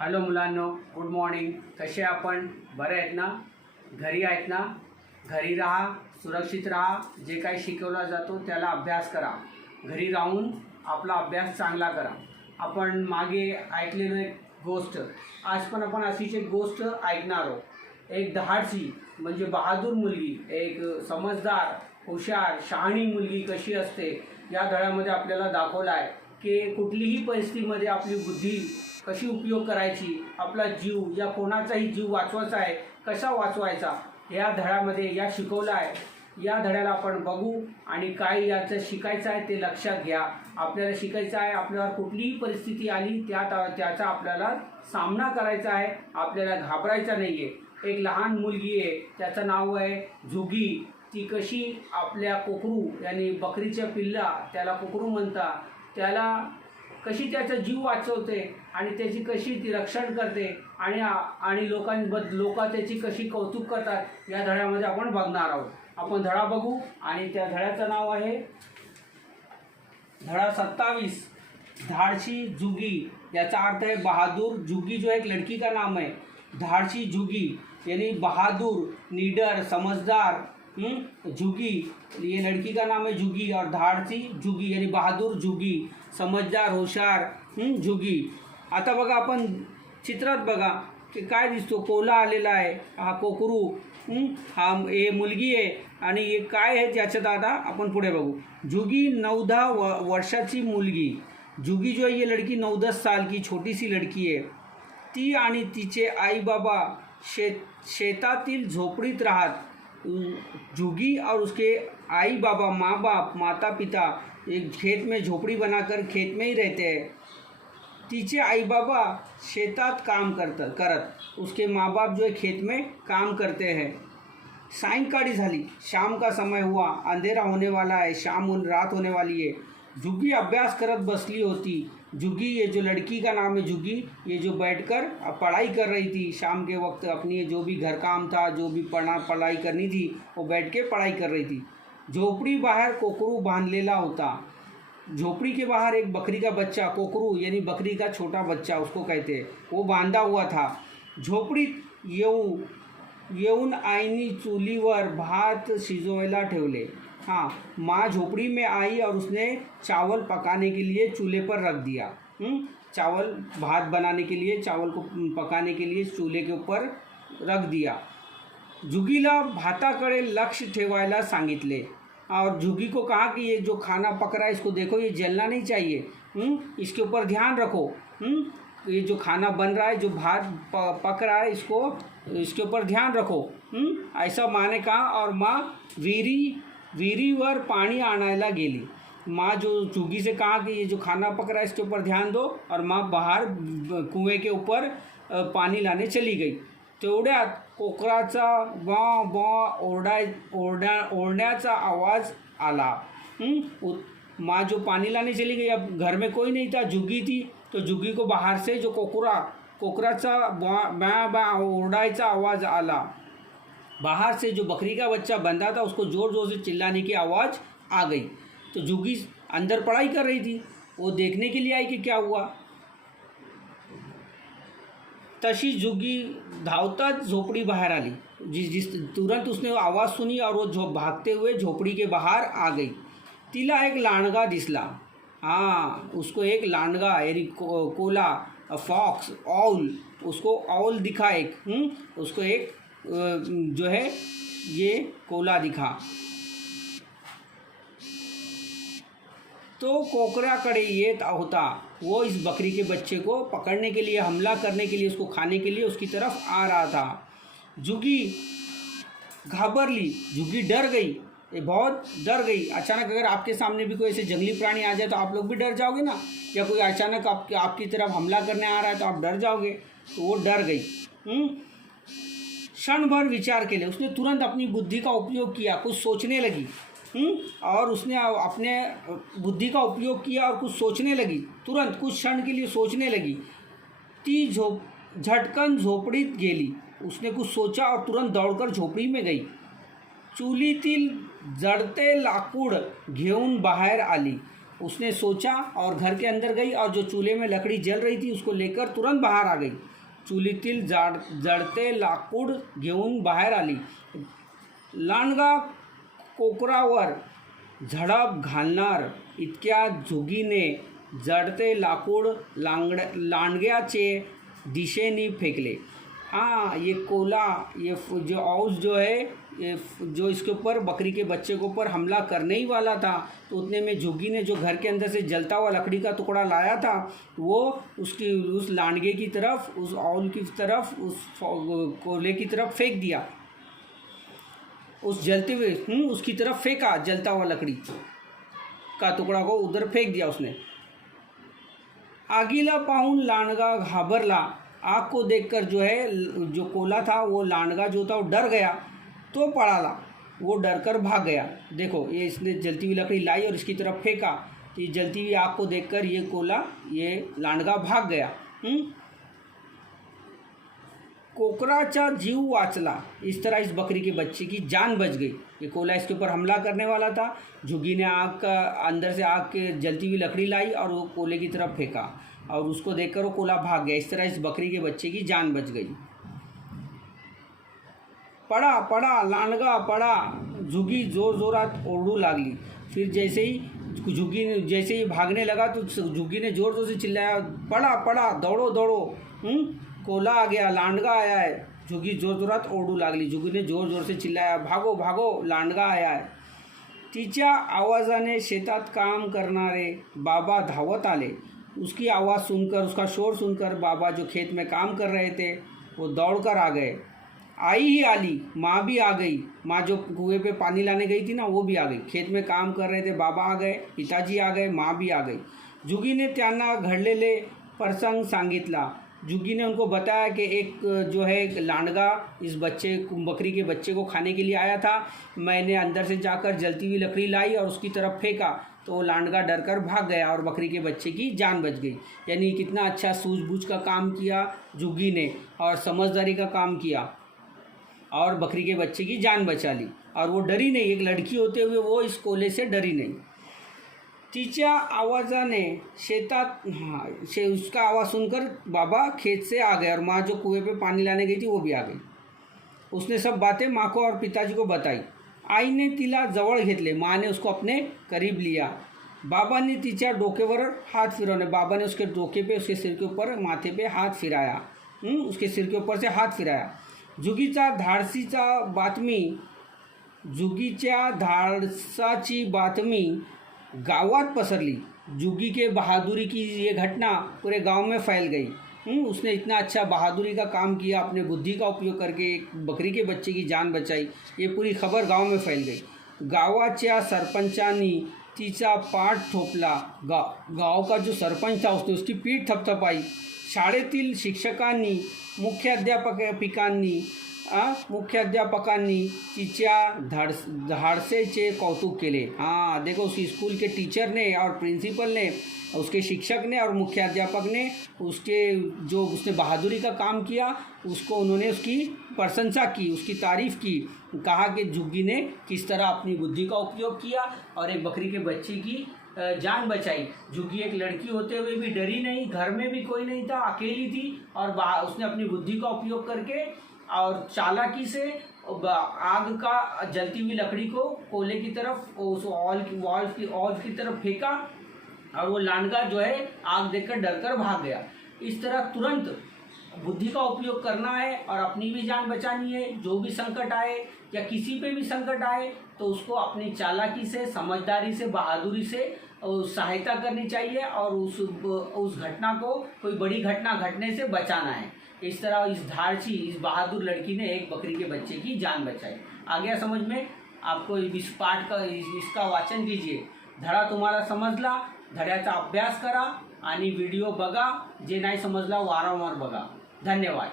Hello मुलांनो, good morning. कसे आपण? बरे आहेत ना? घरी आहेत ना? घरी राहा, सुरक्षित राहा. जे काही शिकवला जातो त्याला अभ्यास करा. घरी राहून आपला अभ्यास चांगला करा. आपण मागे ऐकलेलं एक गोष्ट, आज पण आपण अशीच एक गोष्ट ऐकणार आहोत. एक धाडसी म्हणजे बहादूर मुलगी, एक समजदार, हुशार, शहाणी मुलगी कशी असते या धड्यामध्ये आपल्याला दाखवलं आहे की कुठलीही परिस्थितीमध्ये आपली बुद्धी कशी उपयोग करायची, आपला जीव या कोणाचाही जीव वाचवायचा आहे, कसा वाचवायचा या धड्यामध्ये या शिकवलं आहे. या धड्याला आपण बघू आणि काय याचं शिकायचं आहे ते लक्षात घ्या. आपल्याला शिकायचं आहे, आपल्यावर कुठलीही परिस्थिती आली त्याचा आपल्याला सामना करायचा आहे, आपल्याला घाबरायचं नाही आहे. एक लहान मुलगी आहे, त्याचं नाव आहे झुगी. ती कशी आपल्या कोकरू यानी बकरीच्या पिल्ला, त्याला कोकरू म्हणतात, त्याला कशी त्याचा जीव वाचवते आणि त्याची कशी ती रक्षण करते आणि लोक त्याची कशी कौतुक करतात या धड्यामध्ये आपण बघणार आहोत. आपण धडा बघू आणि त्या धड्याचं नाव आहे धडा 27, धाड़सी जुगी. याचा अर्थ है बहादुर. जुगी जो एक लड़की का नाम है. धाड़सी जुगी यानी बहादुर, नीडर, समझदार. जुगी ये लड़की का नाम है जुगी और धाड़सी जुगी यानी बहादूर जुगी, समझदार, हुशार जुगी. आता बघा आपण चित्रात बघा की काय दिसतो, कोला आलेला आहे, हा कोकरू, हा हे मुलगी आहे आणि हे काय आहे त्याच्यात आता आपण पुढे बघू. जुगी 9-10 वर्षाची मुलगी. जुगी जो है ये लड़की 9-10 साल की छोटी सी लड़की है. ती आणि तिचे आई बाबा शेतातील झोपडीत राहत. जुगी और उसके आई बाबा, माँ बाप, माता पिता एक खेत में झोपड़ी बनाकर खेत में ही रहते हैं. तिचे आई बाबा शेतात काम करत, उसके माँ बाप जो है खेत में काम करते हैं. सायंकाळी झाली, शाम का समय हुआ, अंधेरा होने वाला है, रात होने वाली है. जुगी अभ्यास करत बसली होती. जुगी, ये जो लड़की का नाम है जुगी, ये जो बैठकर पढ़ाई कर रही थी शाम के वक्त. अपनी जो भी घर काम था, जो भी पढ़ाई करनी थी, वो बैठ के पढ़ाई कर रही थी. झोपड़ी बाहर कोकरू बांधलेला होता. झोपड़ी के बाहर एक बकरी का बच्चा, कोकरू यानी बकरी का छोटा बच्चा उसको कहते हैं, वो बांधा हुआ था. झोपडीत येऊन आईनी चुलीवर भात शिजवायला ठेवले. हाँ, माँ झोपड़ी में आई और उसने चावल पकाने के लिए चूल्हे पर रख दिया. चावल, भात बनाने के लिए, चावल को पकाने के लिए चूल्हे के ऊपर रख दिया. जुगीला भाताकडे लक्ष ठेवायला सांगितले और जुगी को कहा कि ये जो खाना पक रहा है इसको देखो, ये जलना नहीं चाहिए, इसके ऊपर ध्यान रखो. ये जो खाना बन रहा है, जो भात पक रहा है, इसके ऊपर ध्यान रखो. ऐसा माँ ने कहा और माँ विहिरीवर पाणी आणायला गेली. माँ जो जुगी से कहा कि ये जो खाना पक रहा है इसके ऊपर ध्यान दो, और माँ बाहर कुएं के ऊपर पाणी लाने चली गई. तेवढ्यात कोकराचा बॉ बॉ ओरडण्याचा आवाज़ आला. माँ जो पानी लाने चली गई, अब घर में कोई नहीं था, जुगी थी, तो जुगी को बाहर से जो कोकराचा बॉ ओरडायचा आवाज़ आला. बाहर से जो बकरी का बच्चा बंधा था उसको ज़ोर ज़ोर से चिल्लाने की आवाज़ आ गई. तो जुगी अंदर पढ़ाई कर रही थी, वो देखने के लिए आई कि क्या हुआ. तशी जुगी धावताच झोपड़ी बाहर आली. जिस तुरंत उसने आवाज़ सुनी और वो भागते हुए झोपड़ी के बाहर आ गई. तिला एक लांडगा दिसला. हाँ, उसको एक लांडगा यानी कोला, फॉक्स, ऑल, उसको ऑल दिखा एक. उसको एक जो है ये कोला दिखा. तो कोकराकडे येत होता. वो इस बकरी के बच्चे को पकड़ने के लिए, हमला करने के लिए, उसको खाने के लिए उसकी तरफ आ रहा था. जुगी घाबरली, जुगी डर गई, ये बहुत डर गई. अचानक अगर आपके सामने भी कोई ऐसे जंगली प्राणी आ जाए तो आप लोग भी डर जाओगे ना, या कोई अचानक आपकी तरफ हमला करने आ रहा है तो आप डर जाओगे. तो वो डर गई. क्षण भर विचार केले. उसने तुरंत अपनी बुद्धि का उपयोग किया, कुछ सोचने लगी. और उसने अपने बुद्धि का उपयोग किया और कुछ सोचने लगी. तुरंत कुछ क्षण के लिए सोचने लगी. ती झटकन झोपडीत गेली. उसने कुछ सोचा और तुरंत दौड़कर झोपड़ी में गई. चुलीतील जळते लाकूड घेऊन बाहेर आली. उसने सोचा और घर के अंदर गई और जो चूल्हे में लकड़ी जल रही थी उसको लेकर तुरंत बाहर आ गई. चुलीतील जळते लाकूड घेऊन बाहेर आली. लांडगा कोकरावर झडप घालणार इतक्या जुगीने जळते लाकूड लांडग्याचे दिशेने फेंकले. हाँ, ये कोला, ये जो औस जो है, ये जो इसके ऊपर बकरी के बच्चे के ऊपर हमला करने ही वाला था, तो उतने में जोगी ने जो घर के अंदर से जलता हुआ लकड़ी का टुकड़ा लाया था वो उस लांडगे की तरफ, उस औल की तरफ, उस कोले की तरफ फेंक दिया. उस जलते हुए उसकी तरफ फेंका, जलता हुआ लकड़ी का टुकड़ा को उधर फेंक दिया उसने. आगीला पाहून लांडगा घाबरला. आग को देखकर जो है, जो कोला था वो लांडगा जो था वो डर गया, तो पड़ाला, वो डर कर भाग गया. देखो, ये इसने जलती हुई लकड़ी लाई और इसकी तरफ फेंका, तो ये जलती हुई आग को देखकर ये कोला, ये लांडगा भाग गया. कोकराचा जीव वाचला. इस तरह इस बकरी के बच्चे की जान बच गई. ये कोला इसके ऊपर हमला करने वाला था. झुग्गी ने आग का अंदर से आग के जलती हुई लकड़ी लाई और वो कोले की तरफ फेंका और उसको देखकर वो कोला भाग गया. इस तरह इस बकरी के बच्चे की जान बच गई. पड़ा पड़ा लांडगा पड़ा. झुग्गी जोर जोरात ओरडू लागली. फिर जैसे ही भागने लगा तो झुग्गी ने जोर जोर से चिल्लाया, पड़ा पड़ा, दौड़ो दौड़ो, कोला आ गया, लांडगा आया है. झुग्गी जोर जोरात ओरडू लागली. झुग्गी ने जोर जोर से चिल्लाया, भागो भागो, लांडगा आया है. तिच्या आवाजाने शेतात काम करणारे बाबा धावत आले. उसकी आवाज़ सुनकर, उसका शोर सुनकर बाबा जो खेत में काम कर रहे थे वो दौड़कर आ गए. आई ही आली, माँ भी आ गई. माँ जो कुएं पे पानी लाने गई थी ना, वो भी आ गई. खेत में काम कर रहे थे बाबा आ गए, पिताजी आ गए, माँ भी आ गई. झुग्गीने त्यांना घडलेले प्रसंग सांगितला. झुग्गी ने उनको बताया कि एक जो है एक लांडगा इस बकरी के बच्चे को खाने के लिए आया था. मैंने अंदर से जाकर जलती हुई लकड़ी लाई और उसकी तरफ फेंका, तो वो लांडगा डर कर भाग गया और बकरी के बच्चे की जान बच गई. यानी कितना अच्छा सूझबूझ का काम किया झुग्गी ने और समझदारी का काम किया और बकरी के बच्चे की जान बचा ली. और वो डरी नहीं. एक लड़की होते हुए वो इस कोले से डरी नहीं. तिच्या आवाज़ाने शेतात, उसका आवाज़ सुनकर बाबा खेत से आ गए और माँ जो कुएं पे पानी लाने गई थी वो भी आ गई. उसने सब बातें माँ को और पिताजी को बताई. आईने तिला जवळ घेतले. माँ ने उसको अपने करीब लिया. बाबांनी तिच्या डोक्यावर हाथ फिरवले. बाबा ने उसके डोके पे, उसके सिर के ऊपर, माथे पे हाथ फिराया. उसके सिर के ऊपर से हाथ फिराया. झुग्गीच्या धाडसाची बातमी गावात पसरली. झुग्गी के बहादुरी की ये घटना पूरे गांव में फैल गई. उसने इतना अच्छा बहादुरी का काम किया, अपने बुद्धि का उपयोग करके एक बकरी के बच्चे की जान बचाई. ये पूरी खबर गांव में फैल गई. गावाच्या सरपंचांनी तिचा पाठ ठोकला. गाव का जो सरपंच था उसने उसकी पीठ थपथपाई. शाळेतील शिक्षकांनी, मुख्याध्यापकांनी तिच्या धाडसेचे कौतुक केले. हाँ, देखो, उस स्कूल के टीचर ने और प्रिंसिपल ने, उसके शिक्षक ने और मुख्याध्यापक ने उसके जो उसने बहादुरी का काम किया उसको उन्होंने उसकी प्रशंसा की, उसकी तारीफ़ की. कहा कि झुग्गी ने किस तरह अपनी बुद्धि का उपयोग किया और एक बकरी के बच्चे की जान बचाई. झुग्गी एक लड़की होते हुए भी डरी नहीं. घर में भी कोई नहीं था, अकेली थी और उसने अपनी बुद्धि का उपयोग करके और चालाकी से आग का जलती हुई लकड़ी को कोले की तरफ, उस ऑल की तरफ फेंका और वो लांडगा जो है आग देखकर डरकर भाग गया. इस तरह तुरंत बुद्धि का उपयोग करना है और अपनी भी जान बचानी है. जो भी संकट आए या किसी पे भी संकट आए तो उसको अपनी चालाकी से, समझदारी से, बहादुरी से सहायता करनी चाहिए और उस घटना को, कोई बड़ी घटना घटने से बचाना है. इस तरह इस बहादुर लड़की ने एक बकरी के बच्चे की जान बचाई. आ गया समझ में? आपको इस पाठ का, इसका वाचन कीजिए. धडा तुम्हाला समजला, धड्याचा अभ्यास करा आणि व्हिडिओ बघा. जे नाही समजला वारंवार बघा. धन्यवाद.